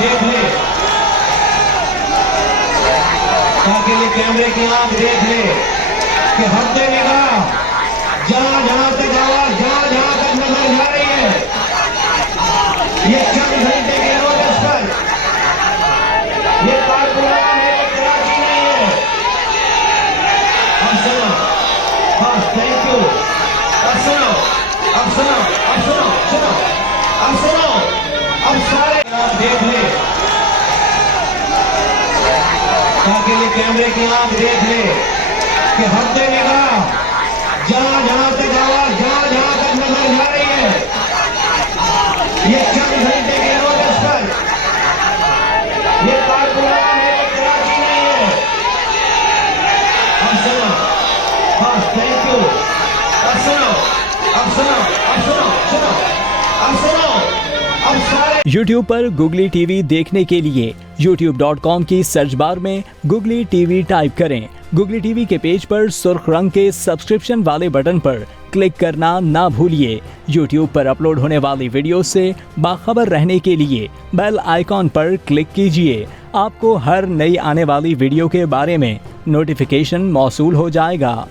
देख ले, ताकि ये कैमरे की आंख देख ले कि हफ्ते निगाह जहां जहां तक आवाज, जहां जहां तक नजर जा रही है, ये चंद घंटे के नोटिस पर ये कारकुनान है, कराची नहीं है। अब सुनो, बस थैंक यू। अब सुनो, अब सुनो, अब सुनो, सुनो, अब सुनो, अब सारे आप देख ले, ताकि ये कैमरे की आंख देख ले कि हफ्ते निगाह जहां जहां तक आवाज, जहां जहां तक नजर जा रही है, ये चंद घंटे के नोटिस पर ये कारकुनान है, कराची नहीं है। अब सुनो, बस थैंक यू। अब सुनो, अब सुनो, अब सुनो, सुनो, अब सुनो, अब सारे YouTube पर गुगली टीवी देखने के लिए youtube.com की सर्च बार में गुगली टीवी टाइप करें। गुगली टीवी के पेज पर सुर्ख रंग के सब्सक्रिप्शन वाले बटन पर क्लिक करना ना भूलिए। YouTube पर अपलोड होने वाली वीडियो से बाखबर रहने के लिए बेल आइकॉन पर क्लिक कीजिए। आपको हर नई आने वाली वीडियो के बारे में नोटिफिकेशन मौसूल हो जाएगा।